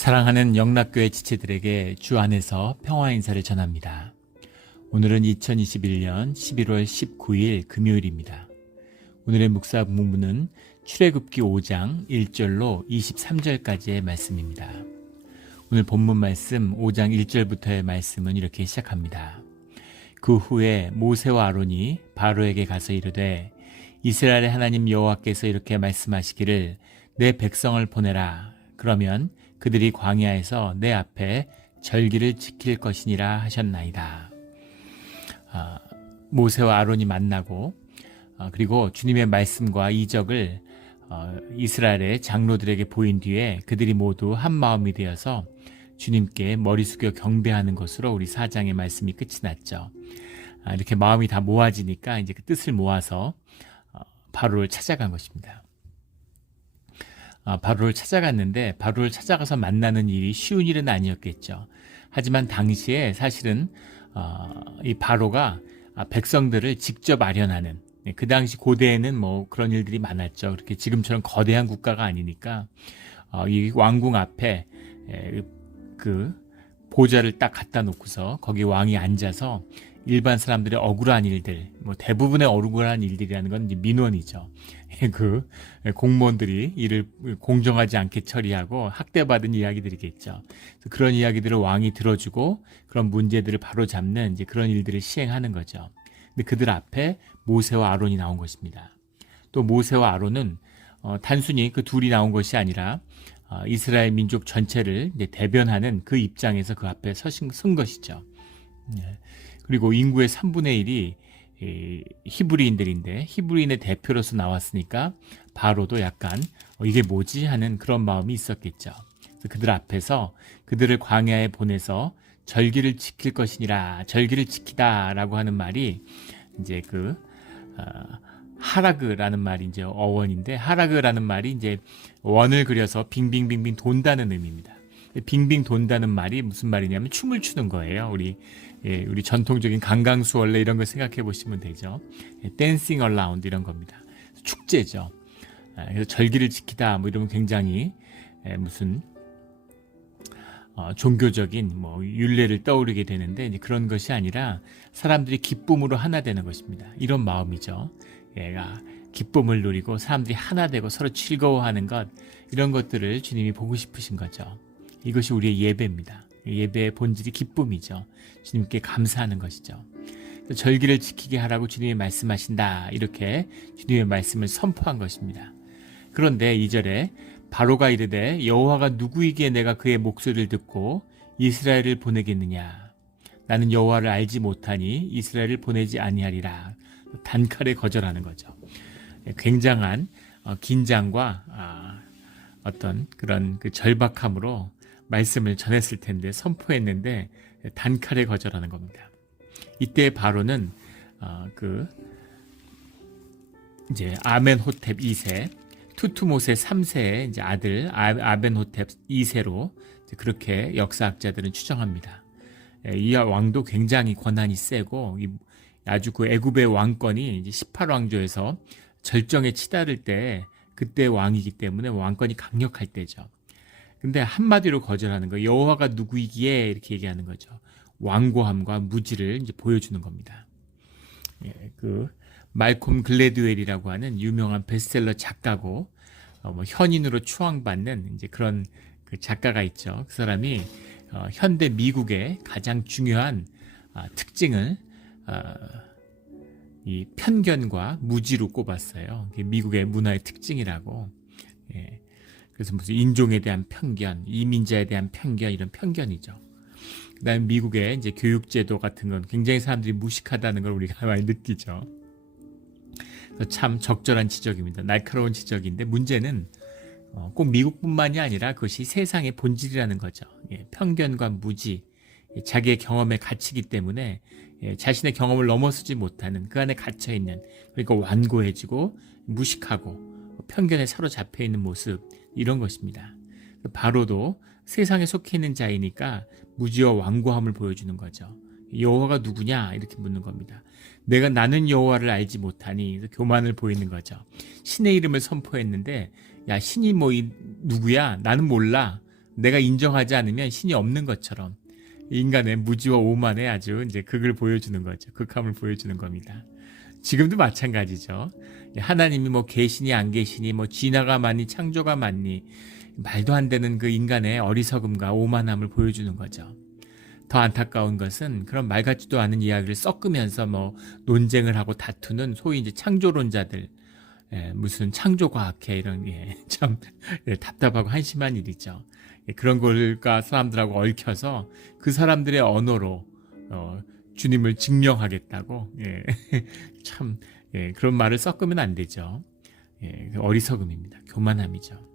사랑하는 영락교회 지체들에게 주 안에서 평화 인사를 전합니다. 오늘은 2021년 11월 19일 금요일입니다. 오늘의 묵사 본문은 출애굽기 5장 1절로 23절까지의 말씀입니다. 오늘 본문 말씀 5장 1절부터의 말씀은 이렇게 시작합니다. 그 후에 모세와 아론이 바로에게 가서 이르되 이스라엘의 하나님 여호와께서 이렇게 말씀하시기를 내 백성을 보내라. 그러면 그들이 광야에서 내 앞에 절기를 지킬 것이니라 하셨나이다. 모세와 아론이 만나고 그리고 주님의 말씀과 이적을 이스라엘의 장로들에게 보인 뒤에 그들이 모두 한 마음이 되어서 주님께 머리 숙여 경배하는 것으로 우리 4장의 말씀이 끝이 났죠. 이렇게 마음이 다 모아지니까 이제 그 뜻을 모아서 바로를 찾아간 것입니다. 바로를 찾아갔는데 바로를 찾아가서 만나는 일이 쉬운 일은 아니었겠죠. 하지만 당시에 사실은 이 바로가 백성들을 직접 아련하는, 그 당시 고대에는 뭐 그런 일들이 많았죠. 그렇게 지금처럼 거대한 국가가 아니니까 이 왕궁 앞에 그 보좌를 딱 갖다 놓고서 거기 왕이 앉아서 일반 사람들의 억울한 일들, 뭐 대부분의 억울한 일들이라는 건 이제 민원이죠. 그 공무원들이 일을 공정하지 않게 처리하고 학대받은 이야기들이겠죠. 그런 이야기들을 왕이 들어주고 그런 문제들을 바로 잡는 이제 그런 일들을 시행하는 거죠. 근데 그들 앞에 모세와 아론이 나온 것입니다. 또 모세와 아론은 단순히 그 둘이 나온 것이 아니라 이스라엘 민족 전체를 이제 대변하는 그 입장에서 그 앞에 선 것이죠. 그리고 인구의 3분의 1이 히브리인들인데 히브리인의 대표로서 나왔으니까 바로도 약간 이게 뭐지 하는 그런 마음이 있었겠죠. 그래서 그들 앞에서 그들을 광야에 보내서 절기를 지킬 것이니라, 절기를 지키다라고 하는 말이 이제 그 하라그라는 말이 이제 어원인데, 하라그라는 말이 이제 원을 그려서 빙빙빙빙 돈다는 의미입니다. 빙빙 돈다는 말이 무슨 말이냐면 춤을 추는 거예요. 우리 전통적인 강강수월래 이런 걸 생각해 보시면 되죠. 댄싱 어라운드 이런 겁니다. 축제죠. 그래서 절기를 지키다 뭐 이러면 굉장히 무슨 종교적인 뭐 율례를 떠오르게 되는데 이제 그런 것이 아니라 사람들이 기쁨으로 하나 되는 것입니다. 이런 마음이죠. 얘가 기쁨을 누리고 사람들이 하나 되고 서로 즐거워하는 것, 이런 것들을 주님이 보고 싶으신 거죠. 이것이 우리의 예배입니다. 예배의 본질이 기쁨이죠. 주님께 감사하는 것이죠. 절기를 지키게 하라고 주님이 말씀하신다, 이렇게 주님의 말씀을 선포한 것입니다. 그런데 2절에 바로가 이르되 여호와가 누구이기에 내가 그의 목소리를 듣고 이스라엘을 보내겠느냐. 나는 여호와를 알지 못하니 이스라엘을 보내지 아니하리라. 단칼에 거절하는 거죠. 굉장한 긴장과 어떤 그런 그 절박함으로 말씀을 전했을 텐데, 선포했는데 단칼에 거절하는 겁니다. 이때 바로는 이제 아멘호텝 2세, 투투모세 3세의 이제 아들 아멘호텝 2세로 그렇게 역사학자들은 추정합니다. 이 왕도 굉장히 권한이 세고 아주 그 애굽의 왕권이 이제 18왕조에서 절정에 치달을 때 그때 왕이기 때문에 왕권이 강력할 때죠. 근데 한마디로 거절하는 거예요. 여호와가 누구이기에 이렇게 얘기하는 거죠. 완고함과 무지를 이제 보여주는 겁니다. 그 말콤 글래드웰이라고 하는 유명한 베스트셀러 작가고 현인으로 추앙받는 이제 그런 그 작가가 있죠. 그 사람이 현대 미국의 가장 중요한 특징을 이 편견과 무지로 꼽았어요. 미국의 문화의 특징이라고. 그래서 무슨 인종에 대한 편견, 이민자에 대한 편견, 이런 편견이죠. 그다음에 미국의 이제 교육제도 같은 건 굉장히 사람들이 무식하다는 걸 우리가 많이 느끼죠. 참 적절한 지적입니다. 날카로운 지적인데 문제는 꼭 미국뿐만이 아니라 그것이 세상의 본질이라는 거죠. 편견과 무지, 자기의 경험에 갇히기 때문에 자신의 경험을 넘어서지 못하는, 그 안에 갇혀있는, 그러니까 완고해지고 무식하고 편견에 사로잡혀 있는 모습, 이런 것입니다. 바로도 세상에 속해 있는 자이니까 무지와 완고함을 보여주는 거죠. 여호와가 누구냐 이렇게 묻는 겁니다. 나는 여호와를 알지 못하니, 교만을 보이는 거죠. 신의 이름을 선포했는데 야 신이 뭐 누구야? 나는 몰라. 내가 인정하지 않으면 신이 없는 것처럼 인간의 무지와 오만에 아주 이제 극을 보여주는 거죠. 극함을 보여주는 겁니다. 지금도 마찬가지죠. 하나님이 뭐 계시니 안 계시니 뭐 진화가 많니 창조가 많니 말도 안 되는 그 인간의 어리석음과 오만함을 보여주는 거죠. 더 안타까운 것은 그런 말 같지도 않은 이야기를 섞으면서 뭐 논쟁을 하고 다투는 소위 이제 창조론자들, 무슨 창조과학회 이런 참 답답하고 한심한 일이죠. 그런 걸과 사람들하고 얽혀서 그 사람들의 언어로 주님을 증명하겠다고 참 그런 말을 섞으면 안 되죠. 어리석음입니다. 교만함이죠.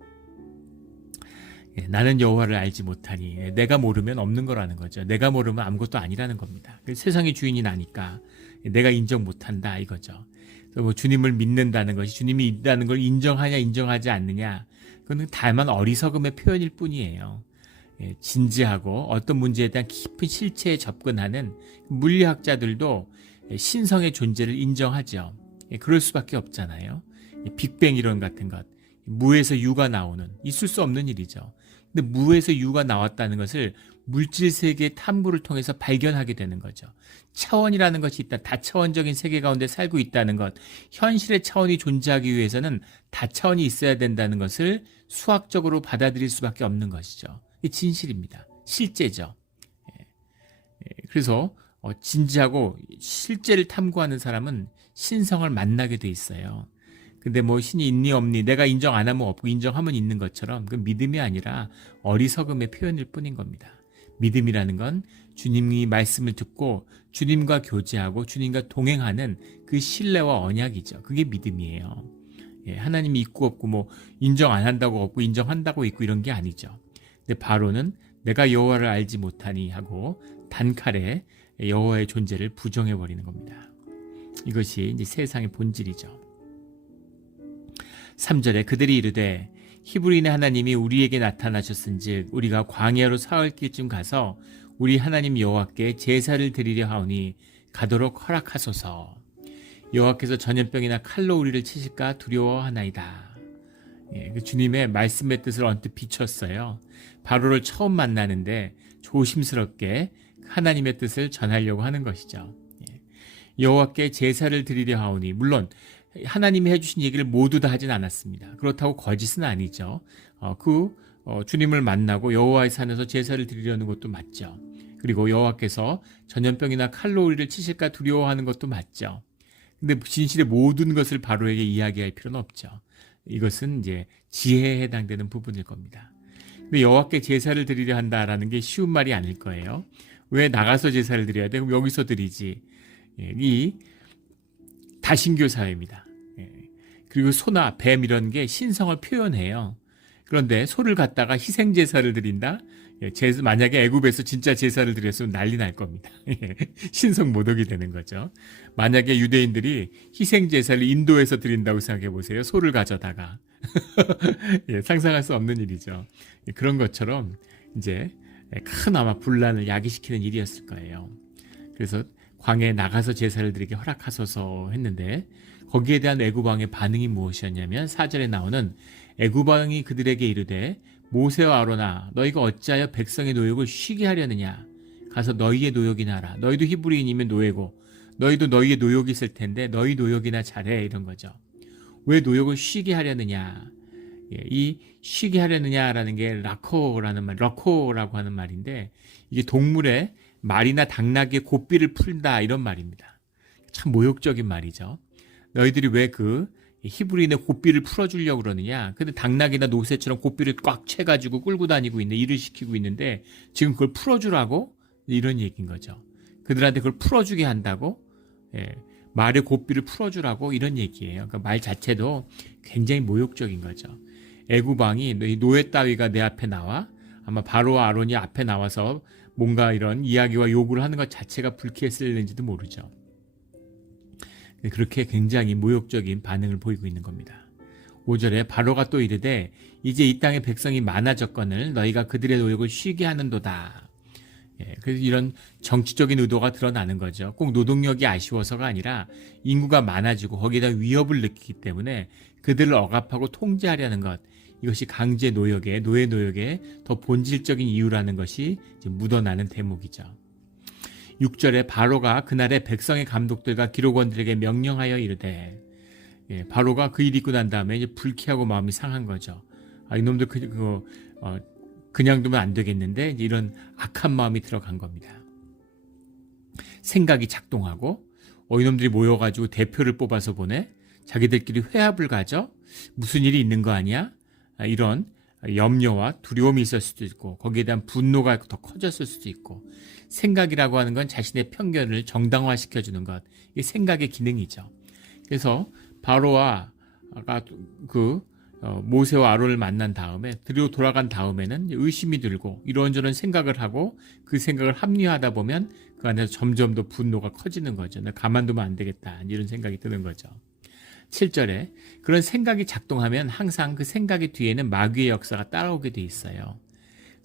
나는 여호와를 알지 못하니 내가 모르면 없는 거라는 거죠. 내가 모르면 아무것도 아니라는 겁니다. 세상의 주인이 나니까 내가 인정 못한다 이거죠. 그래서 뭐 주님을 믿는다는 것이 주님이 있다는 걸 인정하냐 인정하지 않느냐 그건 다만 어리석음의 표현일 뿐이에요. 진지하고 어떤 문제에 대한 깊은 실체에 접근하는 물리학자들도 신성의 존재를 인정하죠. 그럴 수밖에 없잖아요. 빅뱅 이론 같은 것, 무에서 유가 나오는 있을 수 없는 일이죠. 근데 무에서 유가 나왔다는 것을 물질 세계의 탐구를 통해서 발견하게 되는 거죠. 차원이라는 것이 있다. 다차원적인 세계 가운데 살고 있다는 것. 현실의 차원이 존재하기 위해서는 다차원이 있어야 된다는 것을 수학적으로 받아들일 수밖에 없는 것이죠. 이게 진실입니다. 실제죠. 그래서 진지하고 실제를 탐구하는 사람은 신성을 만나게 돼 있어요. 근데 뭐 신이 있니 없니 내가 인정 안 하면 없고 인정하면 있는 것처럼 그 믿음이 아니라 어리석음의 표현일 뿐인 겁니다. 믿음이라는 건 주님이 말씀을 듣고 주님과 교제하고 주님과 동행하는 그 신뢰와 언약이죠. 그게 믿음이에요. 하나님이 있고 없고 뭐 인정 안 한다고 없고 인정한다고 있고 이런 게 아니죠. 근데 바로는 내가 여호와를 알지 못하니 하고 단칼에 여호와의 존재를 부정해 버리는 겁니다. 이것이 이제 세상의 본질이죠. 3절에 그들이 이르되 히브리인의 하나님이 우리에게 나타나셨은즉 우리가 광야로 사흘 길쯤 가서 우리 하나님 여호와께 제사를 드리려 하오니 가도록 허락하소서. 여호와께서 전염병이나 칼로 우리를 치실까 두려워하나이다. 그 주님의 말씀의 뜻을 언뜻 비췄어요. 바로를 처음 만나는데 조심스럽게 하나님의 뜻을 전하려고 하는 것이죠. 여호와께 제사를 드리려 하오니 하나님이 해주신 얘기를 모두 다 하진 않았습니다. 그렇다고 거짓은 아니죠. 주님을 만나고 여호와의 산에서 제사를 드리려는 것도 맞죠. 그리고 여호와께서 전염병이나 칼로 우리를 치실까 두려워하는 것도 맞죠. 근데 진실의 모든 것을 바로에게 이야기할 필요는 없죠. 이것은 이제 지혜에 해당되는 부분일 겁니다. 근데 여호와께 제사를 드리려 한다라는 게 쉬운 말이 아닐 거예요. 왜 나가서 제사를 드려야 돼? 그럼 여기서 드리지. 이 다신교 사회입니다. 그리고 소나 뱀 이런 게 신성을 표현해요. 그런데 소를 갖다가 희생 제사를 드린다? 만약에 애굽에서 진짜 제사를 드렸으면 난리 날 겁니다. 신성 모독이 되는 거죠. 만약에 유대인들이 희생 제사를 인도에서 드린다고 생각해 보세요. 소를 가져다가 상상할 수 없는 일이죠. 그런 것처럼 이제 큰 아마 분란을 야기시키는 일이었을 거예요. 그래서 광야에 나가서 제사를 드리게 허락하소서 했는데 거기에 대한 애굽 왕의 반응이 무엇이었냐면 4절에 나오는 애굽 왕이 그들에게 이르되 모세와 아론아 너희가 어찌하여 백성의 노역을 쉬게 하려느냐 가서 너희의 노역이나 하라. 너희도 히브리인이면 노예고 너희도 너희의 노역이 있을 텐데 너희 노역이나 잘해 이런 거죠. 왜 노역을 쉬게 하려느냐. 이 쉬게 하려느냐라는 게 러코라고 하는 말인데 이게 동물의 말이나 당나귀의 고삐를 풀다 이런 말입니다. 참 모욕적인 말이죠. 너희들이 왜 그 히브리인의 고삐를 풀어주려고 그러느냐. 근데 당나귀나 노새처럼 고삐를 꽉 채가지고 끌고 다니고 있는데 일을 시키고 있는데 지금 그걸 풀어주라고 이런 얘기인 거죠. 그들한테 그걸 풀어주게 한다고 말의 고삐를 풀어주라고 이런 얘기예요. 그러니까 말 자체도 굉장히 모욕적인 거죠. 애굽 왕이 너희 노예 따위가 내 앞에 나와 아마 바로와 아론이 앞에 나와서 뭔가 이런 이야기와 요구를 하는 것 자체가 불쾌했을는지도 모르죠. 그렇게 굉장히 모욕적인 반응을 보이고 있는 겁니다. 5절에 바로가 또 이르되 이제 이 땅의 백성이 많아졌거늘 너희가 그들의 노역을 쉬게 하는도다. 그래서 이런 정치적인 의도가 드러나는 거죠. 꼭 노동력이 아쉬워서가 아니라 인구가 많아지고 거기에다 위협을 느끼기 때문에 그들을 억압하고 통제하려는 것. 이것이 강제 노역의 노예 노역의 더 본질적인 이유라는 것이 이제 묻어나는 대목이죠. 6절에 바로가 그날의 백성의 감독들과 기록원들에게 명령하여 이르되, 바로가 그 일 있고 난 다음에 이제 불쾌하고 마음이 상한 거죠. 이놈들 그냥 두면 안 되겠는데 이제 이런 악한 마음이 들어간 겁니다. 생각이 작동하고 이놈들이 모여가지고 대표를 뽑아서 보내, 자기들끼리 회합을 가져, 무슨 일이 있는 거 아니야? 이런 염려와 두려움이 있을 수도 있고, 거기에 대한 분노가 더 커졌을 수도 있고, 생각이라고 하는 건 자신의 편견을 정당화시켜주는 것, 이게 생각의 기능이죠. 그래서 바로와 모세와 아론을 만난 다음에 들어 돌아간 다음에는 의심이 들고 이런저런 생각을 하고, 그 생각을 합리화하다 보면 그 안에서 점점 더 분노가 커지는 거죠. 나 가만두면 안 되겠다, 이런 생각이 드는 거죠. 7절에 그런 생각이 작동하면 항상 그 생각의 뒤에는 마귀의 역사가 따라오게 돼 있어요.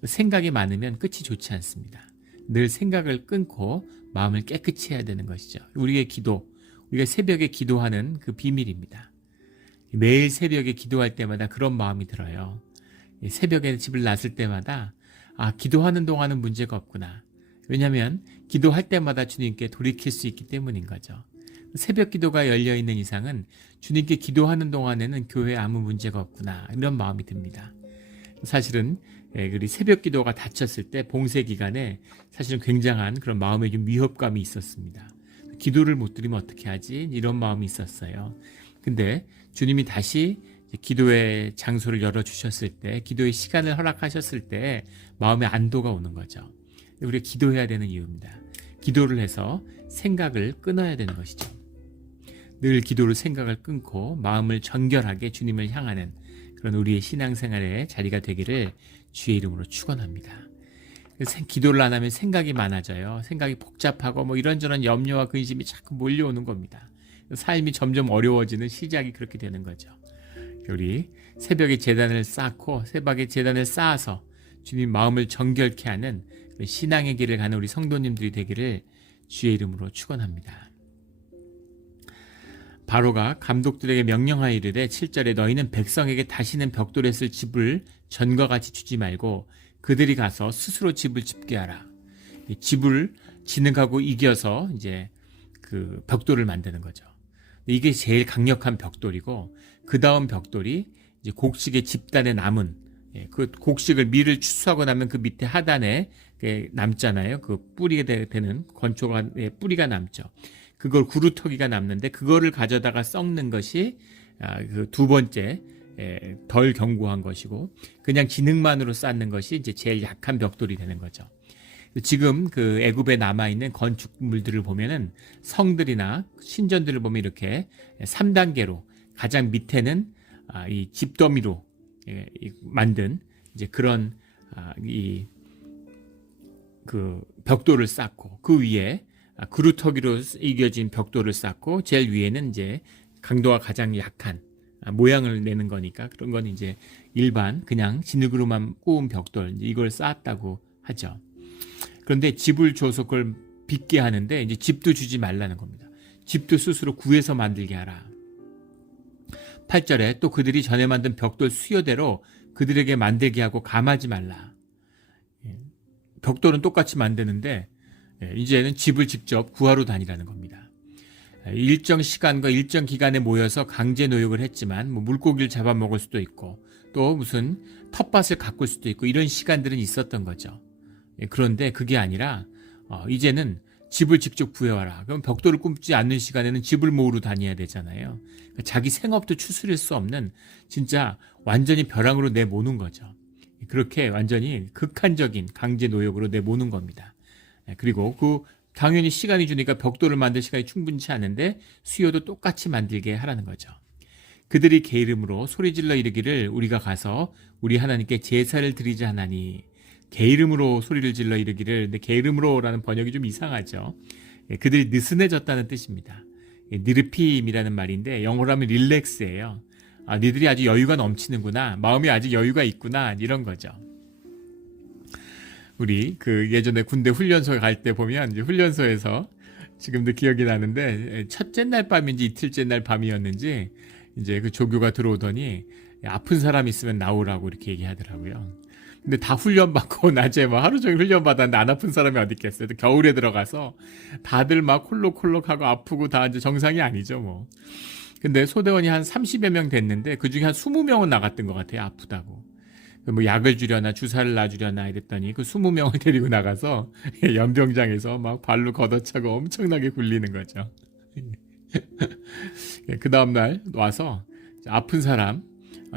생각이 많으면 끝이 좋지 않습니다. 늘 생각을 끊고 마음을 깨끗이 해야 되는 것이죠. 우리의 기도, 우리가 새벽에 기도하는 그 비밀입니다. 매일 새벽에 기도할 때마다 그런 마음이 들어요. 새벽에 집을 나설 때마다 기도하는 동안은 문제가 없구나. 왜냐하면 기도할 때마다 주님께 돌이킬 수 있기 때문인 거죠. 새벽 기도가 열려있는 이상은 주님께 기도하는 동안에는 교회에 아무 문제가 없구나, 이런 마음이 듭니다. 사실은 우리 새벽 기도가 닫혔을 때 봉쇄 기간에 사실은 굉장한 그런 마음의 좀 위협감이 있었습니다. 기도를 못 드리면 어떻게 하지? 이런 마음이 있었어요. 근데 주님이 다시 기도의 장소를 열어주셨을 때, 기도의 시간을 허락하셨을 때 마음의 안도가 오는 거죠. 우리가 기도해야 되는 이유입니다. 기도를 해서 생각을 끊어야 되는 것이죠. 늘 기도로 생각을 끊고 마음을 정결하게 주님을 향하는 그런 우리의 신앙생활의 자리가 되기를 주의 이름으로 축원합니다. 기도를 안 하면 생각이 많아져요. 생각이 복잡하고 이런저런 염려와 근심이 자꾸 몰려오는 겁니다. 삶이 점점 어려워지는 시작이 그렇게 되는 거죠. 우리 새벽에 제단을 쌓고, 새벽에 제단을 쌓아서 주님 마음을 정결케 하는 신앙의 길을 가는 우리 성도님들이 되기를 주의 이름으로 축원합니다. 바로가 감독들에게 명령하여 이르되, 7절에 너희는 백성에게 다시는 벽돌에 쓸 집을 전과 같이 주지 말고 그들이 가서 스스로 집을 짓게 하라. 집을 진흙하고 이겨서 이제 그 벽돌을 만드는 거죠. 이게 제일 강력한 벽돌이고, 그 다음 벽돌이 이제 곡식의 집단에 남은, 그 곡식을 밀을 추수하고 나면 그 밑에 하단에 남잖아요. 그 뿌리가 되는 건초가 뿌리가 남죠. 그걸 구루터기가 남는데 그거를 가져다가 썩는 것이 그 두 번째 덜 견고한 것이고, 그냥 진흙만으로 쌓는 것이 이제 제일 약한 벽돌이 되는 거죠. 지금 그 애굽에 남아있는 건축물들을 보면은 성들이나 신전들을 보면 이렇게 3단계로 가장 밑에는 이 집더미로 만든 이제 그런 그 벽돌을 쌓고, 그 위에 그루터기로 이겨진 벽돌을 쌓고, 제일 위에는 이제 강도가 가장 약한 모양을 내는 거니까 그런 건 이제 일반 그냥 진흙으로만 꾸은 벽돌, 이걸 쌓았다고 하죠. 그런데 집을 줘서 그걸 빚게 하는데 이제 집도 주지 말라는 겁니다. 집도 스스로 구해서 만들게 하라. 8절에 또 그들이 전에 만든 벽돌 수요대로 그들에게 만들게 하고 감하지 말라. 벽돌은 똑같이 만드는데 이제는 집을 직접 구하러 다니라는 겁니다. 일정 시간과 일정 기간에 모여서 강제 노역을 했지만 물고기를 잡아먹을 수도 있고 또 무슨 텃밭을 가꿀 수도 있고 이런 시간들은 있었던 거죠. 그런데 그게 아니라 이제는 집을 직접 구해와라. 그럼 벽돌을 굽지 않는 시간에는 집을 모으러 다녀야 되잖아요. 자기 생업도 추스릴 수 없는 진짜 완전히 벼랑으로 내모는 거죠. 그렇게 완전히 극한적인 강제 노역으로 내모는 겁니다. 그리고 당연히 시간이 주니까 벽돌을 만들 시간이 충분치 않은데 수요도 똑같이 만들게 하라는 거죠. 그들이 개 이름으로 소리질러 이르기를 우리가 가서 우리 하나님께 제사를 드리자 하나니. 개 이름으로 소리를 질러 이르기를, 근데 개 이름으로라는 번역이 좀 이상하죠. 그들이 느슨해졌다는 뜻입니다. 느르핌이라는 말인데 영어로 하면 릴렉스예요. 니들이 아주 여유가 넘치는구나, 마음이 아직 여유가 있구나, 이런 거죠. 우리 예전에 군대 훈련소 갈 때 보면 이제 훈련소에서 지금도 기억이 나는데 첫째 날 밤인지 이틀째 날 밤이었는지 이제 그 조교가 들어오더니 아픈 사람 있으면 나오라고 이렇게 얘기하더라고요. 근데 다 훈련받고 낮에 막 하루 종일 훈련받았는데 안 아픈 사람이 어디 있겠어요. 또 겨울에 들어가서 다들 막 콜록콜록하고 아프고 다 이제 정상이 아니죠 뭐. 근데 소대원이 한 30여 명 됐는데 그중에 한 20명은 나갔던 것 같아요. 아프다고. 뭐 약을 주려나 주사를 놔주려나 이랬더니 그 20명을 데리고 나가서 연병장에서 막 발로 걷어차고 엄청나게 굴리는 거죠. 그 다음날 와서 아픈 사람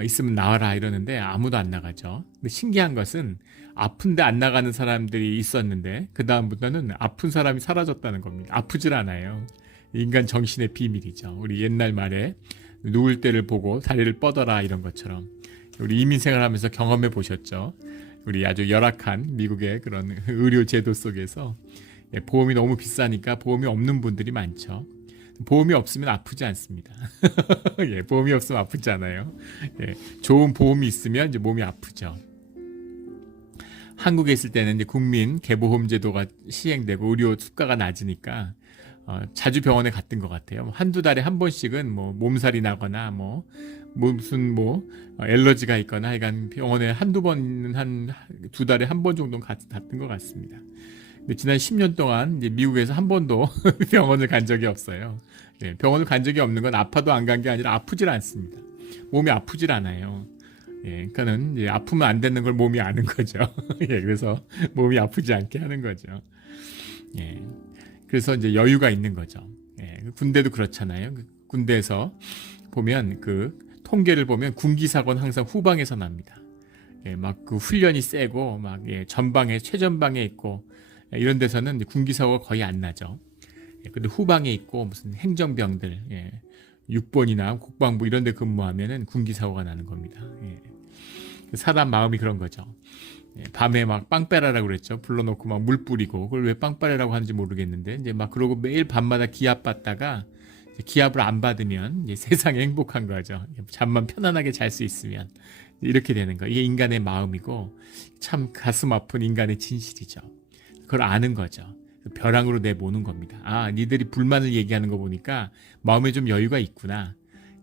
있으면 나와라 이러는데 아무도 안 나가죠. 근데 신기한 것은 아픈데 안 나가는 사람들이 있었는데 그 다음부터는 아픈 사람이 사라졌다는 겁니다. 아프질 않아요. 인간 정신의 비밀이죠. 우리 옛날 말에 누울 때를 보고 다리를 뻗어라 이런 것처럼 우리 이민생활하면서 경험해 보셨죠. 우리 아주 열악한 미국의 그런 의료 제도 속에서 보험이 너무 비싸니까 보험이 없는 분들이 많죠. 보험이 없으면 아프지 않습니다. 예, 보험이 없으면 아프지 않아요. 예, 좋은 보험이 있으면 이제 몸이 아프죠. 한국에 있을 때는 이제 국민 개보험 제도가 시행되고 의료 수가가 낮으니까 자주 병원에 갔던 것 같아요. 한두 달에 한 번씩은 뭐 몸살이 나거나 뭐 무슨 엘러지가 있거나 하여간 병원에 한두 번은 한 두 달에 한 번 정도는 갔던 것 같습니다. 근데 지난 10년 동안 이제 미국에서 한 번도 병원을 간 적이 없어요. 예, 병원을 간 적이 없는 건 아파도 안 간 게 아니라 아프질 않습니다. 몸이 아프질 않아요. 예, 그러니까는 이제 아프면 안 되는 걸 몸이 아는 거죠. 예, 그래서 몸이 아프지 않게 하는 거죠. 예, 그래서 이제 여유가 있는 거죠. 예, 군대도 그렇잖아요. 군대에서 보면 그 통계를 보면 군기 사고는 항상 후방에서 납니다. 예, 막 그 훈련이 세고 막 전방에 최전방에 있고 이런 데서는 군기 사고가 거의 안 나죠. 근데 후방에 있고 무슨 행정병들, 6번이나 국방부 이런 데 근무하면은 군기 사고가 나는 겁니다. 사람 마음이 그런 거죠. 밤에 막 빵 빼라라고 그랬죠. 불러놓고 막 물 뿌리고 그걸 왜 빵 빼라라고 하는지 모르겠는데 이제 막 그러고 매일 밤마다 기합 받다가 기합을 안 받으면 이제 세상에 행복한 거죠. 잠만 편안하게 잘 수 있으면 이렇게 되는 거. 이게 인간의 마음이고 참 가슴 아픈 인간의 진실이죠. 그걸 아는 거죠. 벼랑으로 내보는 겁니다. 아, 니들이 불만을 얘기하는 거 보니까 마음에 좀 여유가 있구나.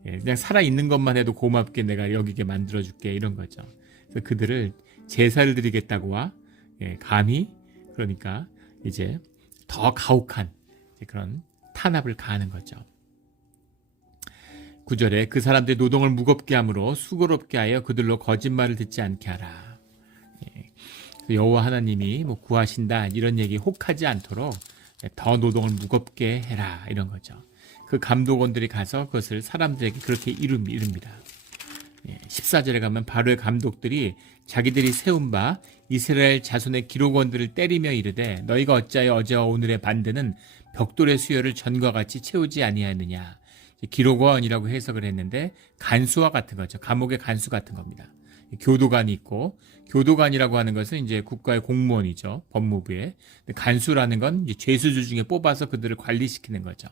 그냥 살아있는 것만 해도 고맙게 내가 여기게 만들어줄게 이런 거죠. 그래서 그들을 제사를 드리겠다고와 감히 그러니까 이제 더 가혹한 그런 탄압을 가하는 거죠. 9절에 그 사람들의 노동을 무겁게 함으로 수고롭게 하여 그들로 거짓말을 듣지 않게 하라. 여호와 하나님이 뭐 구하신다 이런 얘기 혹하지 않도록 더 노동을 무겁게 해라 이런 거죠. 그 감독원들이 가서 그것을 사람들에게 그렇게 이릅니다. 14절에 가면 바로의 감독들이 자기들이 세운 바 이스라엘 자손의 기록원들을 때리며 이르되 너희가 어찌하여 어제와 오늘의 반드는 벽돌의 수요를 전과 같이 채우지 아니하느냐. 기록원이라고 해석을 했는데 간수와 같은 거죠. 감옥의 간수 같은 겁니다. 교도관이 있고 교도관이라고 하는 것은 이제 국가의 공무원이죠. 법무부에. 간수라는 건 이제 죄수들 중에 뽑아서 그들을 관리시키는 거죠.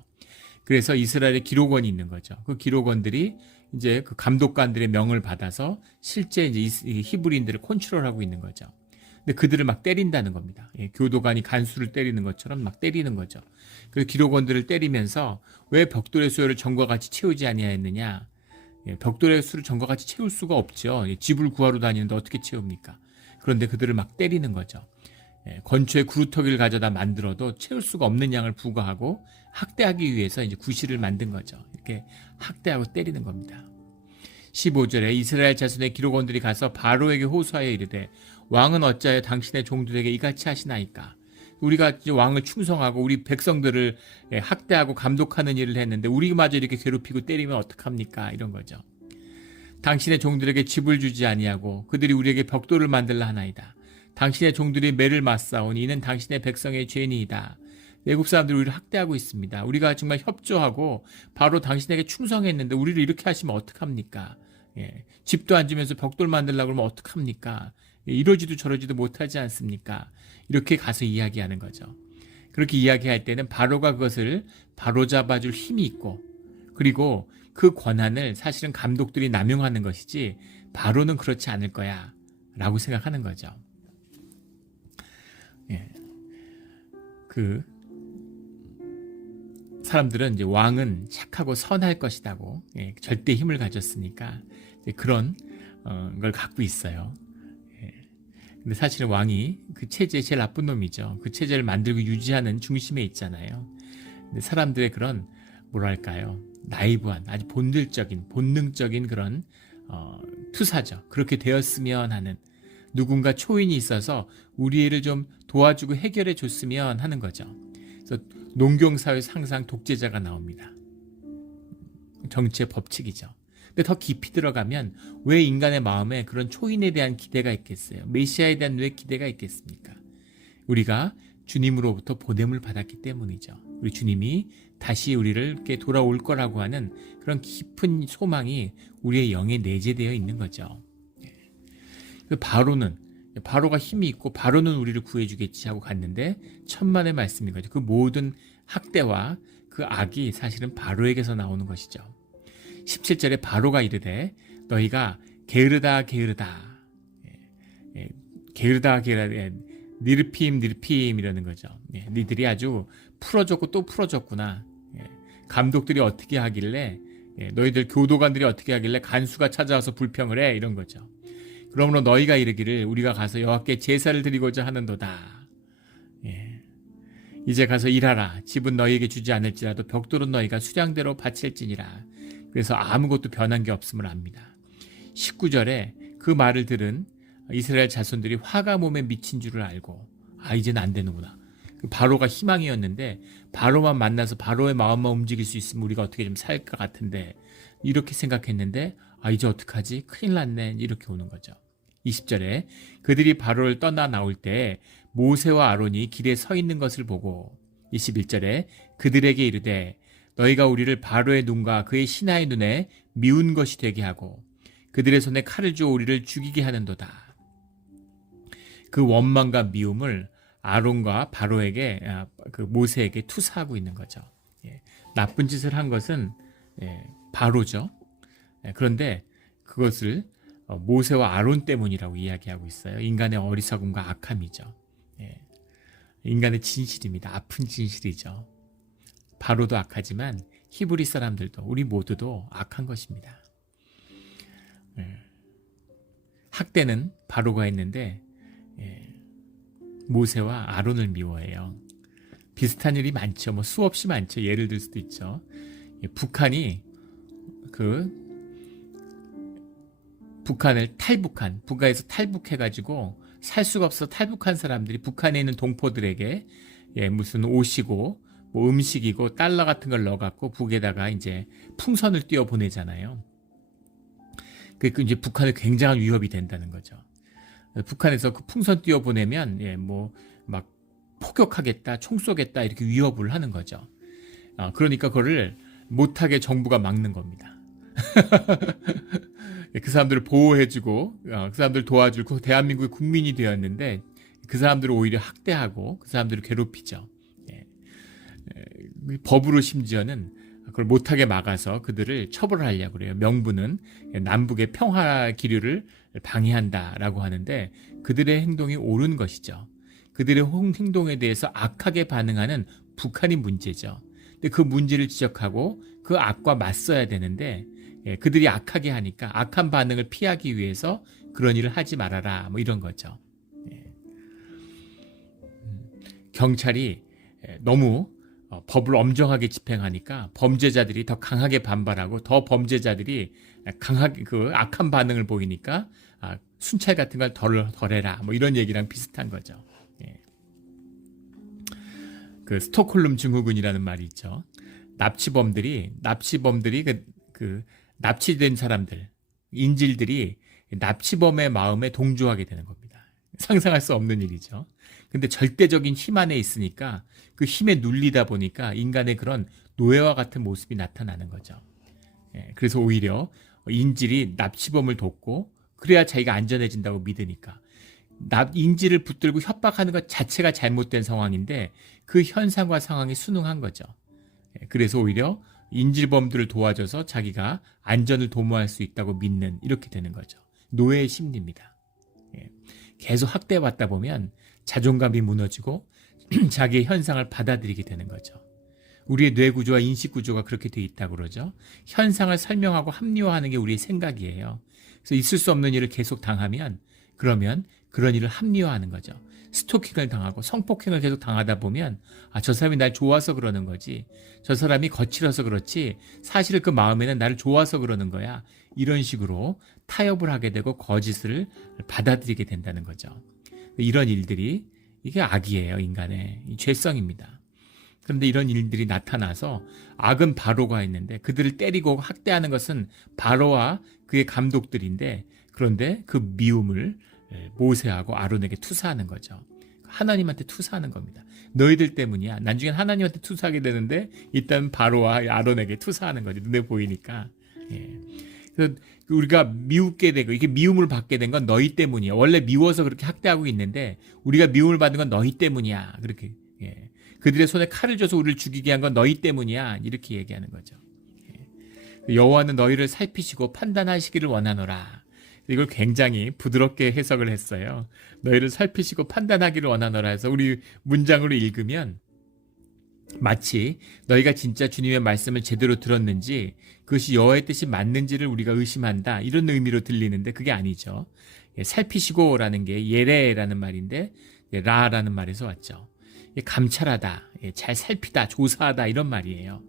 그래서 이스라엘의 기록원이 있는 거죠. 그 기록원들이 이제 그 감독관들의 명을 받아서 실제 이제 히브리인들을 컨트롤하고 있는 거죠. 근데 그들을 막 때린다는 겁니다. 교도관이 간수를 때리는 것처럼 막 때리는 거죠. 그래서 기록원들을 때리면서 왜 벽돌의 수요를 전과 같이 채우지 아니하였느냐? 벽돌의 수를 전과 같이 채울 수가 없죠. 집을 구하러 다니는데 어떻게 채웁니까? 그런데 그들을 막 때리는 거죠. 건초에 구루터기를 가져다 만들어도 채울 수가 없는 양을 부과하고 학대하기 위해서 이제 구실을 만든 거죠. 이렇게 학대하고 때리는 겁니다. 15절에 이스라엘 자손의 기록원들이 가서 바로에게 호소하여 이르되 왕은 어찌하여 당신의 종들에게 이같이 하시나이까? 우리가 왕을 충성하고 우리 백성들을 학대하고 감독하는 일을 했는데 우리마저 이렇게 괴롭히고 때리면 어떡합니까? 이런 거죠. 당신의 종들에게 집을 주지 아니하고 그들이 우리에게 벽돌을 만들라 하나이다. 당신의 종들이 매를 맞사오니 이는 당신의 백성의 죄니이다. 애굽 사람들이 우리를 학대하고 있습니다. 우리가 정말 협조하고 바로 당신에게 충성했는데 우리를 이렇게 하시면 어떡합니까? 집도 안 주면서 벽돌 만들려고 그러면 어떡합니까? 이러지도 저러지도 못하지 않습니까? 이렇게 가서 이야기하는 거죠. 그렇게 이야기할 때는 바로가 그것을 바로잡아줄 힘이 있고 그리고 그 권한을 사실은 감독들이 남용하는 것이지 바로는 그렇지 않을 거야 라고 생각하는 거죠. 그 사람들은 이제 왕은 착하고 선할 것이라고 절대 힘을 가졌으니까 그런 걸 갖고 있어요. 예. 근데 사실은 왕이 그 체제의 제일 나쁜 놈이죠. 그 체제를 만들고 유지하는 중심에 있잖아요. 근데 사람들의 그런 뭐랄까요, 나이브한 아주 본능적인 그런 투사죠. 그렇게 되었으면 하는, 누군가 초인이 있어서 우리 애를 좀 도와주고 해결해 줬으면 하는 거죠. 그래서 농경사회에서 항상 독재자가 나옵니다. 정치의 법칙이죠. 근데 더 깊이 들어가면 왜 인간의 마음에 그런 초인에 대한 기대가 있겠어요? 메시아에 대한 왜 기대가 있겠습니까? 우리가 주님으로부터 보냄을 받았기 때문이죠. 우리 주님이 다시 우리를 이렇게 돌아올 거라고 하는 그런 깊은 소망이 우리의 영에 내재되어 있는 거죠. 바로가 힘이 있고 바로는 우리를 구해주겠지 하고 갔는데 천만의 말씀인 거죠. 그 모든 학대와 그 악이 사실은 바로에게서 나오는 것이죠. 17절에 바로가 이르되 너희가 게으르다 니르핌 이러는 거죠. 니들이 아주 풀어줬고 또 풀어줬구나. 감독들이 어떻게 하길래, 너희들 교도관들이 어떻게 하길래 간수가 찾아와서 불평을 해, 이런 거죠. 그러므로 너희가 이르기를 우리가 가서 여호와께 제사를 드리고자 하는도다. 이제 가서 일하라. 집은 너희에게 주지 않을지라도 벽돌은 너희가 수량대로 바칠지니라. 그래서 아무것도 변한 게 없음을 압니다. 19절에 그 말을 들은 이스라엘 자손들이 화가 몸에 미친 줄을 알고, 이제는 안 되는구나. 바로가 희망이었는데 바로만 만나서 바로의 마음만 움직일 수 있으면 우리가 어떻게 좀 살 것 같은데, 이렇게 생각했는데 이제 어떡하지? 큰일 났네. 이렇게 오는 거죠. 20절에 그들이 바로를 떠나 나올 때 모세와 아론이 길에 서 있는 것을 보고, 21절에 그들에게 이르되 너희가 우리를 바로의 눈과 그의 신하의 눈에 미운 것이 되게 하고 그들의 손에 칼을 주어 우리를 죽이게 하는도다. 그 원망과 미움을 아론과 바로에게, 그 모세에게 투사하고 있는 거죠. 나쁜 짓을 한 것은 바로죠. 그런데 그것을 모세와 아론 때문이라고 이야기하고 있어요. 인간의 어리석음과 악함이죠. 인간의 진실입니다. 아픈 진실이죠. 바로도 악하지만 히브리 사람들도, 우리 모두도 악한 것입니다. 학대는 바로가 했는데 모세와 아론을 미워해요. 비슷한 일이 많죠. 수없이 많죠. 예를 들 수도 있죠. 북한이 북한을 북한에서 탈북해가지고 살 수가 없어 탈북한 사람들이 북한에 있는 동포들에게 무슨 옷이고 음식이고 달러 같은 걸 넣어갖고 북에다가 이제 풍선을 띄워 보내잖아요. 그 이제 북한에 굉장한 위협이 된다는 거죠. 북한에서 그 풍선 띄워 보내면 막 폭격하겠다, 총 쏘겠다 이렇게 위협을 하는 거죠. 그러니까 그거를 못하게 정부가 막는 겁니다. 그 사람들을 보호해주고 그 사람들을 도와주고 대한민국의 국민이 되었는데 그 사람들을 오히려 학대하고 그 사람들을 괴롭히죠. 법으로 심지어는 그걸 못하게 막아서 그들을 처벌하려고 그래요. 명분은 남북의 평화 기류를 방해한다라고 하는데 그들의 행동이 옳은 것이죠. 그들의 행동에 대해서 악하게 반응하는 북한이 문제죠. 근데 그 문제를 지적하고 그 악과 맞서야 되는데 그들이 악하게 하니까 악한 반응을 피하기 위해서 그런 일을 하지 말아라, 이런 거죠. 경찰이 너무 법을 엄정하게 집행하니까 범죄자들이 더 강하게 반발하고 더 범죄자들이 강하게 그 악한 반응을 보이니까 순찰 같은 걸 덜 해라, 이런 얘기랑 비슷한 거죠. 그 스톡홀름 증후군이라는 말이 있죠. 납치범들이 그 납치된 사람들, 인질들이 납치범의 마음에 동조하게 되는 겁니다. 상상할 수 없는 일이죠. 근데 절대적인 힘 안에 있으니까 그 힘에 눌리다 보니까 인간의 그런 노예와 같은 모습이 나타나는 거죠. 그래서 오히려 인질이 납치범을 돕고 그래야 자기가 안전해진다고 믿으니까 인질을 붙들고 협박하는 것 자체가 잘못된 상황인데 그 현상과 상황이 순응한 거죠. 그래서 오히려 인질범들을 도와줘서 자기가 안전을 도모할 수 있다고 믿는, 이렇게 되는 거죠. 노예의 심리입니다. 계속 학대받다 보면 자존감이 무너지고 자기의 현상을 받아들이게 되는 거죠. 우리의 뇌구조와 인식구조가 그렇게 돼 있다고 그러죠. 현상을 설명하고 합리화하는 게 우리의 생각이에요. 그래서 있을 수 없는 일을 계속 당하면 그러면 그런 일을 합리화하는 거죠. 스토킹을 당하고 성폭행을 계속 당하다 보면 저 사람이 날 좋아서 그러는 거지. 저 사람이 거칠어서 그렇지. 사실 그 마음에는 나를 좋아서 그러는 거야. 이런 식으로 타협을 하게 되고 거짓을 받아들이게 된다는 거죠. 이런 일들이 이게 악이에요. 인간의 죄성입니다. 그런데 이런 일들이 나타나서 악은 바로가 있는데 그들을 때리고 학대하는 것은 바로와 그의 감독들인데 그런데 그 미움을 모세하고 아론에게 투사하는 거죠. 하나님한테 투사하는 겁니다. 너희들 때문이야. 나중엔 하나님한테 투사하게 되는데 일단 바로와 아론에게 투사하는 거죠. 눈에 보이니까. 그래서 우리가 미웃게 되고 이게 미움을 받게 된 건 너희 때문이야. 원래 미워서 그렇게 학대하고 있는데 우리가 미움을 받은 건 너희 때문이야. 그렇게 그들의 손에 칼을 줘서 우리를 죽이게 한 건 너희 때문이야. 이렇게 얘기하는 거죠. 여호와는 너희를 살피시고 판단하시기를 원하노라. 이걸 굉장히 부드럽게 해석을 했어요. 너희를 살피시고 판단하기를 원하노라 해서 우리 문장으로 읽으면 마치 너희가 진짜 주님의 말씀을 제대로 들었는지 그것이 여호와의 뜻이 맞는지를 우리가 의심한다 이런 의미로 들리는데 그게 아니죠. 살피시고라는 게 예레라는 말인데 라라는 말에서 왔죠. 감찰하다, 잘 살피다, 조사하다 이런 말이에요.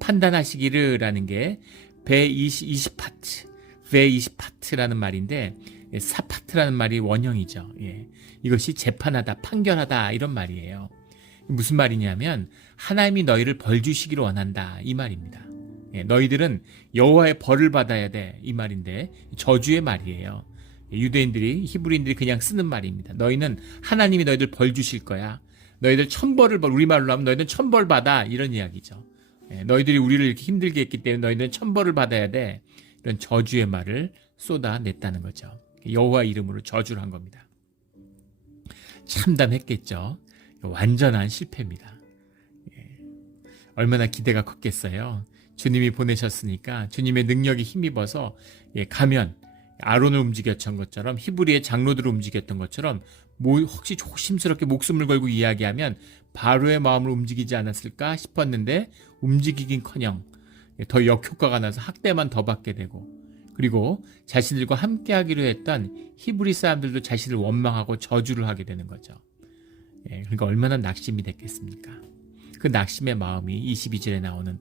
판단하시기르라는 게 베20파트, 베20파트라는 말인데 사파트라는 말이 원형이죠. 이것이 재판하다, 판결하다 이런 말이에요. 무슨 말이냐면 하나님이 너희를 벌 주시기를 원한다 이 말입니다. 너희들은 여호와의 벌을 받아야 돼 이 말인데 저주의 말이에요. 유대인들이 히브리인들이 그냥 쓰는 말입니다. 너희는 하나님이 너희들 벌 주실 거야. 너희들 천벌을 우리말로 하면 너희는 천벌 받아 이런 이야기죠. 너희들이 우리를 이렇게 힘들게 했기 때문에 너희는 천벌을 받아야 돼. 이런 저주의 말을 쏟아냈다는 거죠. 여호와 이름으로 저주를 한 겁니다. 참담했겠죠. 완전한 실패입니다. 얼마나 기대가 컸겠어요. 주님이 보내셨으니까 주님의 능력이 힘입어서 가면 아론을 움직였던 것처럼 히브리의 장로들을 움직였던 것처럼 혹시 조심스럽게 목숨을 걸고 이야기하면 바로의 마음을 움직이지 않았을까 싶었는데 움직이긴커녕 더 역효과가 나서 학대만 더 받게 되고 그리고 자신들과 함께하기로 했던 히브리 사람들도 자신을 원망하고 저주를 하게 되는 거죠. 그러니까 얼마나 낙심이 됐겠습니까? 그 낙심의 마음이 22절에 나오는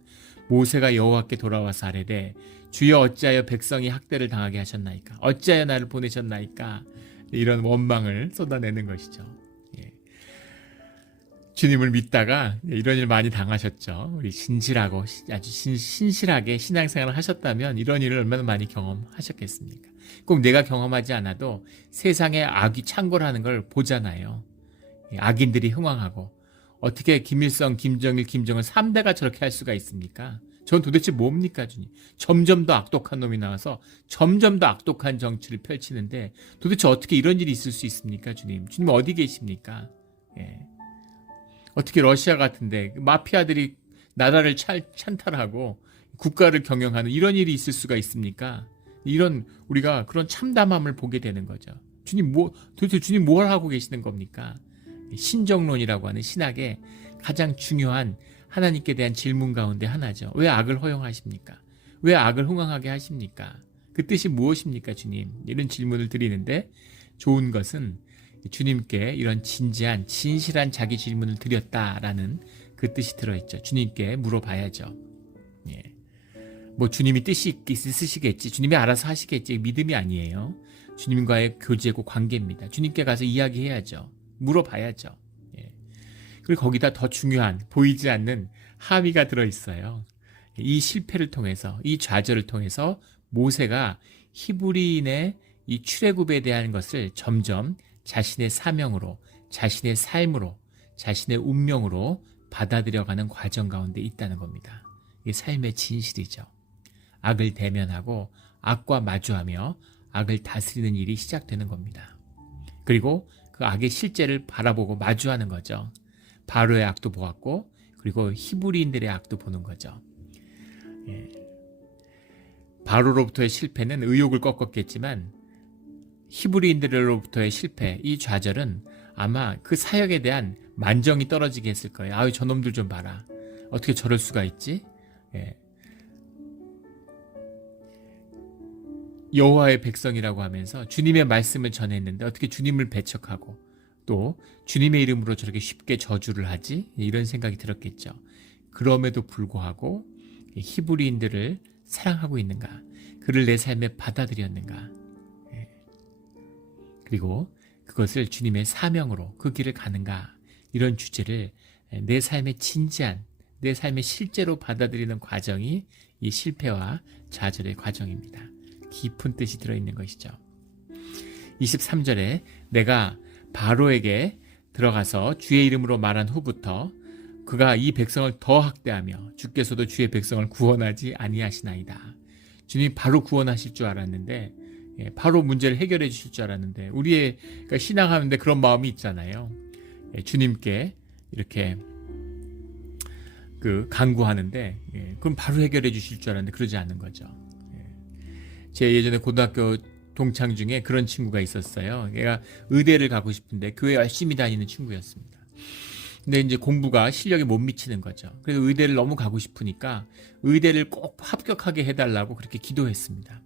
모세가 여호와께 돌아와서 아뢰되 주여 어찌하여 백성이 학대를 당하게 하셨나이까? 어찌하여 나를 보내셨나이까? 이런 원망을 쏟아내는 것이죠. 주님을 믿다가 이런 일 많이 당하셨죠. 우리 진실하고 아주 신실하게 신앙생활을 하셨다면 이런 일을 얼마나 많이 경험하셨겠습니까? 꼭 내가 경험하지 않아도 세상에 악이 창궐하는 걸 보잖아요. 악인들이 흥왕하고 어떻게 김일성, 김정일, 김정은 3대가 저렇게 할 수가 있습니까? 전 도대체 뭡니까 주님? 점점 더 악독한 놈이 나와서 점점 더 악독한 정치를 펼치는데 도대체 어떻게 이런 일이 있을 수 있습니까 주님? 주님 어디 계십니까? 어떻게 러시아 같은데 마피아들이 나라를 찬탈하고 국가를 경영하는 이런 일이 있을 수가 있습니까? 이런 우리가 그런 참담함을 보게 되는 거죠. 주님 도대체 주님 뭘 하고 계시는 겁니까? 신정론이라고 하는 신학의 가장 중요한 하나님께 대한 질문 가운데 하나죠. 왜 악을 허용하십니까? 왜 악을 흥왕하게 하십니까? 그 뜻이 무엇입니까 주님? 이런 질문을 드리는데 좋은 것은 주님께 이런 진지한 진실한 자기 질문을 드렸다라는 그 뜻이 들어있죠. 주님께 물어봐야죠. 뭐 주님이 뜻이 있으시겠지, 주님이 알아서 하시겠지, 믿음이 아니에요. 주님과의 교제고 관계입니다. 주님께 가서 이야기해야죠. 물어봐야죠. 그리고 거기다 더 중요한 보이지 않는 함의가 들어있어요. 이 실패를 통해서 이 좌절을 통해서 모세가 히브리인의 이 출애굽에 대한 것을 점점 자신의 사명으로, 자신의 삶으로, 자신의 운명으로 받아들여가는 과정 가운데 있다는 겁니다. 이게 삶의 진실이죠. 악을 대면하고 악과 마주하며 악을 다스리는 일이 시작되는 겁니다. 그리고 그 악의 실제를 바라보고 마주하는 거죠. 바로의 악도 보았고 그리고 히브리인들의 악도 보는 거죠. 바로로부터의 실패는 의욕을 꺾었겠지만 히브리인들로부터의 실패, 이 좌절은 아마 그 사역에 대한 만정이 떨어지게 했을 거예요. 아유 저놈들 좀 봐라. 어떻게 저럴 수가 있지? 여호와의 백성이라고 하면서 주님의 말씀을 전했는데 어떻게 주님을 배척하고 또 주님의 이름으로 저렇게 쉽게 저주를 하지? 이런 생각이 들었겠죠. 그럼에도 불구하고 히브리인들을 사랑하고 있는가? 그를 내 삶에 받아들였는가? 그리고 그것을 주님의 사명으로 그 길을 가는가? 이런 주제를 내 삶의 진지한, 내 삶의 실제로 받아들이는 과정이 이 실패와 좌절의 과정입니다. 깊은 뜻이 들어있는 것이죠. 23절에 내가 바로에게 들어가서 주의 이름으로 말한 후부터 그가 이 백성을 더 학대하며 주께서도 주의 백성을 구원하지 아니하시나이다. 주님이 바로 구원하실 줄 알았는데 바로 문제를 해결해 주실 줄 알았는데 우리의 그러니까 신앙하는데 그런 마음이 있잖아요. 주님께 이렇게 간구하는데 그럼 바로 해결해 주실 줄 알았는데 그러지 않는 거죠. 제 예전에 고등학교 동창 중에 그런 친구가 있었어요. 얘가 의대를 가고 싶은데 교회 열심히 다니는 친구였습니다. 근데 이제 공부가 실력에 못 미치는 거죠. 그래서 의대를 너무 가고 싶으니까 의대를 꼭 합격하게 해달라고 그렇게 기도했습니다.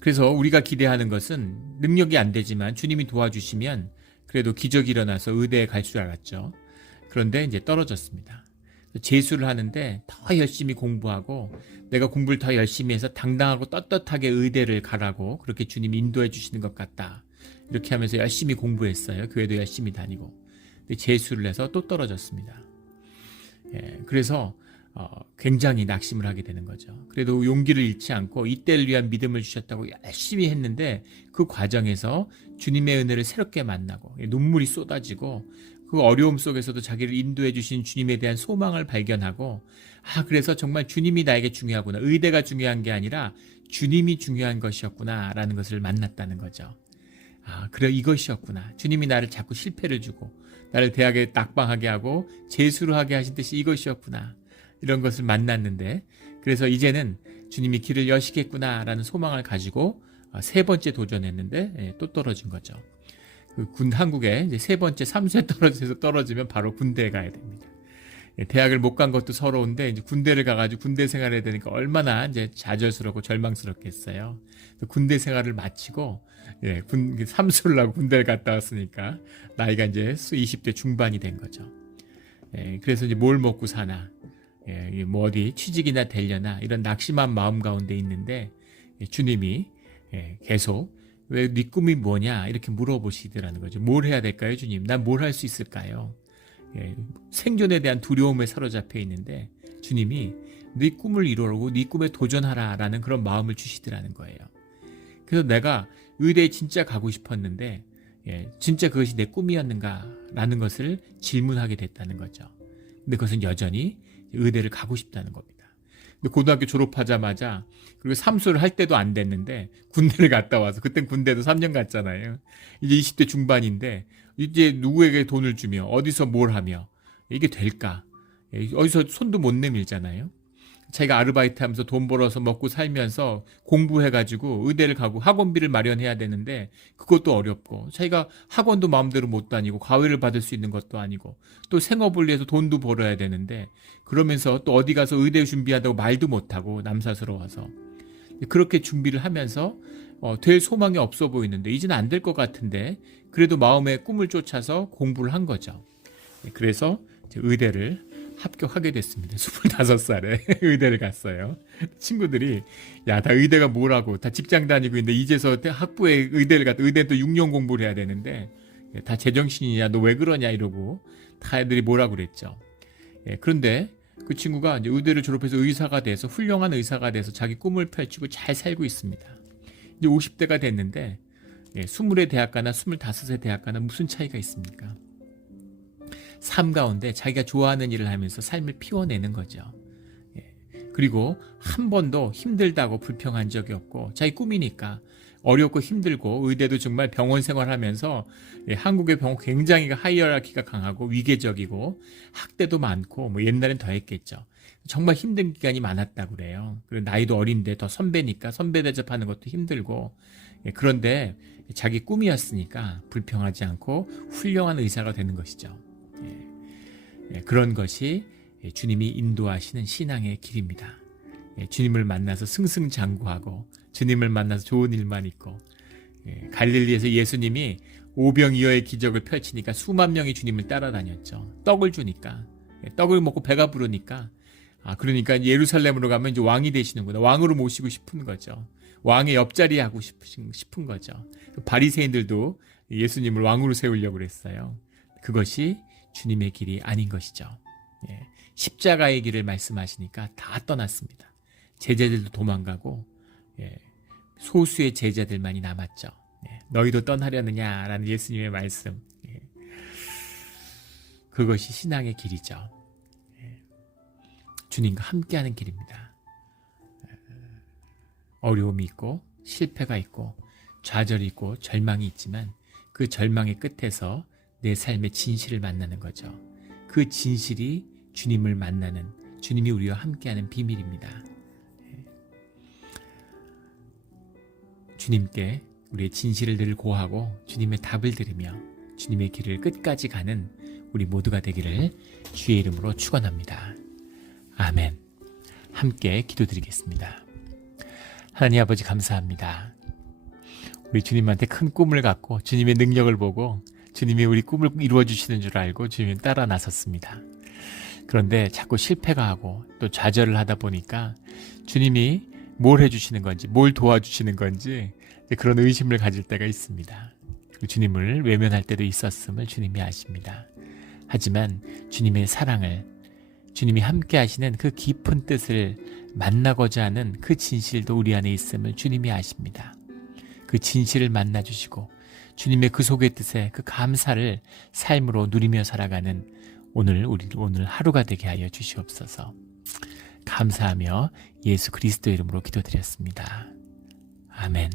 그래서 우리가 기대하는 것은 능력이 안 되지만 주님이 도와주시면 그래도 기적이 일어나서 의대에 갈 줄 알았죠. 그런데 이제 떨어졌습니다. 재수를 하는데 더 열심히 공부하고 내가 공부를 더 열심히 해서 당당하고 떳떳하게 의대를 가라고 그렇게 주님이 인도해 주시는 것 같다. 이렇게 하면서 열심히 공부했어요. 교회도 열심히 다니고. 근데 재수를 해서 또 떨어졌습니다. 그래서 굉장히 낙심을 하게 되는 거죠. 그래도 용기를 잃지 않고 이때를 위한 믿음을 주셨다고 열심히 했는데 그 과정에서 주님의 은혜를 새롭게 만나고 눈물이 쏟아지고 그 어려움 속에서도 자기를 인도해 주신 주님에 대한 소망을 발견하고 그래서 정말 주님이 나에게 중요하구나. 의대가 중요한 게 아니라 주님이 중요한 것이었구나 라는 것을 만났다는 거죠. 그래 이것이었구나. 주님이 나를 자꾸 실패를 주고 나를 대학에 낙방하게 하고 재수를 하게 하신 뜻이 이것이었구나. 이런 것을 만났는데 그래서 이제는 주님이 길을 여시겠구나 라는 소망을 가지고 세 번째 도전했는데 또 떨어진 거죠. 한국에 이제 세 번째 삼수에 떨어지면 바로 군대에 가야 됩니다. 대학을 못 간 것도 서러운데 이제 군대를 가가지고 군대 생활을 해야 되니까 얼마나 이제 좌절스럽고 절망스럽겠어요. 군대 생활을 마치고 삼수를 하고 군대를 갔다 왔으니까 나이가 이제 20대 중반이 된 거죠. 그래서 이제 뭘 먹고 사나, 뭐 어디 취직이나 되려나 이런 낙심한 마음 가운데 있는데 주님이 계속 왜 네 꿈이 뭐냐 이렇게 물어보시더라는 거죠. 뭘 해야 될까요, 주님? 난 뭘 할 수 있을까요? 생존에 대한 두려움에 사로잡혀 있는데 주님이 네 꿈을 이루라고 네 꿈에 도전하라라는 그런 마음을 주시더라는 거예요. 그래서 내가 의대에 진짜 가고 싶었는데 진짜 그것이 내 꿈이었는가라는 것을 질문하게 됐다는 거죠. 근데 그것은 여전히 의대를 가고 싶다는 겁니다. 근데 고등학교 졸업하자마자 그리고 삼수를 할 때도 안 됐는데 군대를 갔다 와서 그땐 군대도 3년 갔잖아요. 이제 20대 중반인데 이제 누구에게 돈을 주며 어디서 뭘 하며 이게 될까? 어디서 손도 못 내밀잖아요. 자기가 아르바이트 하면서 돈 벌어서 먹고 살면서 공부해가지고 의대를 가고 학원비를 마련해야 되는데 그것도 어렵고 자기가 학원도 마음대로 못 다니고 과외를 받을 수 있는 것도 아니고 또 생업을 위해서 돈도 벌어야 되는데 그러면서 또 어디 가서 의대 준비한다고 말도 못하고 남사스러워서 그렇게 준비를 하면서 될 소망이 없어 보이는데 이제는 안 될 것 같은데 그래도 마음의 꿈을 쫓아서 공부를 한 거죠. 그래서 의대를 합격하게 됐습니다. 25살에 의대를 갔어요. 친구들이 야, 다 의대가 뭐라고 다 직장 다니고 있는데 이제서 학부에 의대를 갔다. 의대는 또 6년 공부를 해야 되는데 다 제정신이냐 너 왜 그러냐 이러고 다 애들이 뭐라고 그랬죠. 그런데 그 친구가 이제 의대를 졸업해서 의사가 돼서 훌륭한 의사가 돼서 자기 꿈을 펼치고 잘 살고 있습니다. 이제 50대가 됐는데 20의 대학가나 25의 대학가나 무슨 차이가 있습니까? 삶 가운데 자기가 좋아하는 일을 하면서 삶을 피워내는 거죠. 그리고 한 번도 힘들다고 불평한 적이 없고 자기 꿈이니까 어렵고 힘들고 의대도 정말 병원 생활하면서 한국의 병원 굉장히 하이어라키가 강하고 위계적이고 학대도 많고 뭐 옛날엔 더 했겠죠. 정말 힘든 기간이 많았다고 그래요. 그리고 나이도 어린데 더 선배니까 선배 대접하는 것도 힘들고 그런데 자기 꿈이었으니까 불평하지 않고 훌륭한 의사가 되는 것이죠. 그런 것이 주님이 인도하시는 신앙의 길입니다. 주님을 만나서 승승장구하고 주님을 만나서 좋은 일만 있고, 갈릴리에서 예수님이 오병이어의 기적을 펼치니까 수만 명이 주님을 따라다녔죠. 떡을 주니까, 떡을 먹고 배가 부르니까, 그러니까 예루살렘으로 가면 이제 왕이 되시는구나, 왕으로 모시고 싶은 거죠. 왕의 옆자리에 하고 싶은 거죠. 바리새인들도 예수님을 왕으로 세우려고 그랬어요. 그것이 주님의 길이 아닌 것이죠. 십자가의 길을 말씀하시니까 다 떠났습니다. 제자들도 도망가고, 소수의 제자들만이 남았죠. 너희도 떠나려느냐라는 예수님의 말씀. 그것이 신앙의 길이죠. 주님과 함께하는 길입니다. 어려움이 있고 실패가 있고 좌절이 있고 절망이 있지만 그 절망의 끝에서 내 삶의 진실을 만나는 거죠. 그 진실이 주님을 만나는, 주님이 우리와 함께하는 비밀입니다. 주님께 우리의 진실을 늘 고하고 주님의 답을 들으며 주님의 길을 끝까지 가는 우리 모두가 되기를 주의 이름으로 축원합니다. 아멘. 함께 기도드리겠습니다. 하나님 아버지, 감사합니다. 우리 주님한테 큰 꿈을 갖고 주님의 능력을 보고 주님이 우리 꿈을 이루어주시는 줄 알고 주님이 따라 나섰습니다. 그런데 자꾸 실패가 하고 또 좌절을 하다 보니까 주님이 뭘 해주시는 건지, 뭘 도와주시는 건지 그런 의심을 가질 때가 있습니다. 주님을 외면할 때도 있었음을 주님이 아십니다. 하지만 주님의 사랑을, 주님이 함께 하시는 그 깊은 뜻을 만나고자 하는 그 진실도 우리 안에 있음을 주님이 아십니다. 그 진실을 만나주시고 주님의 그 속의 뜻에 그 감사를 삶으로 누리며 살아가는 오늘 하루가 되게 하여 주시옵소서. 감사하며 예수 그리스도 이름으로 기도드렸습니다. 아멘.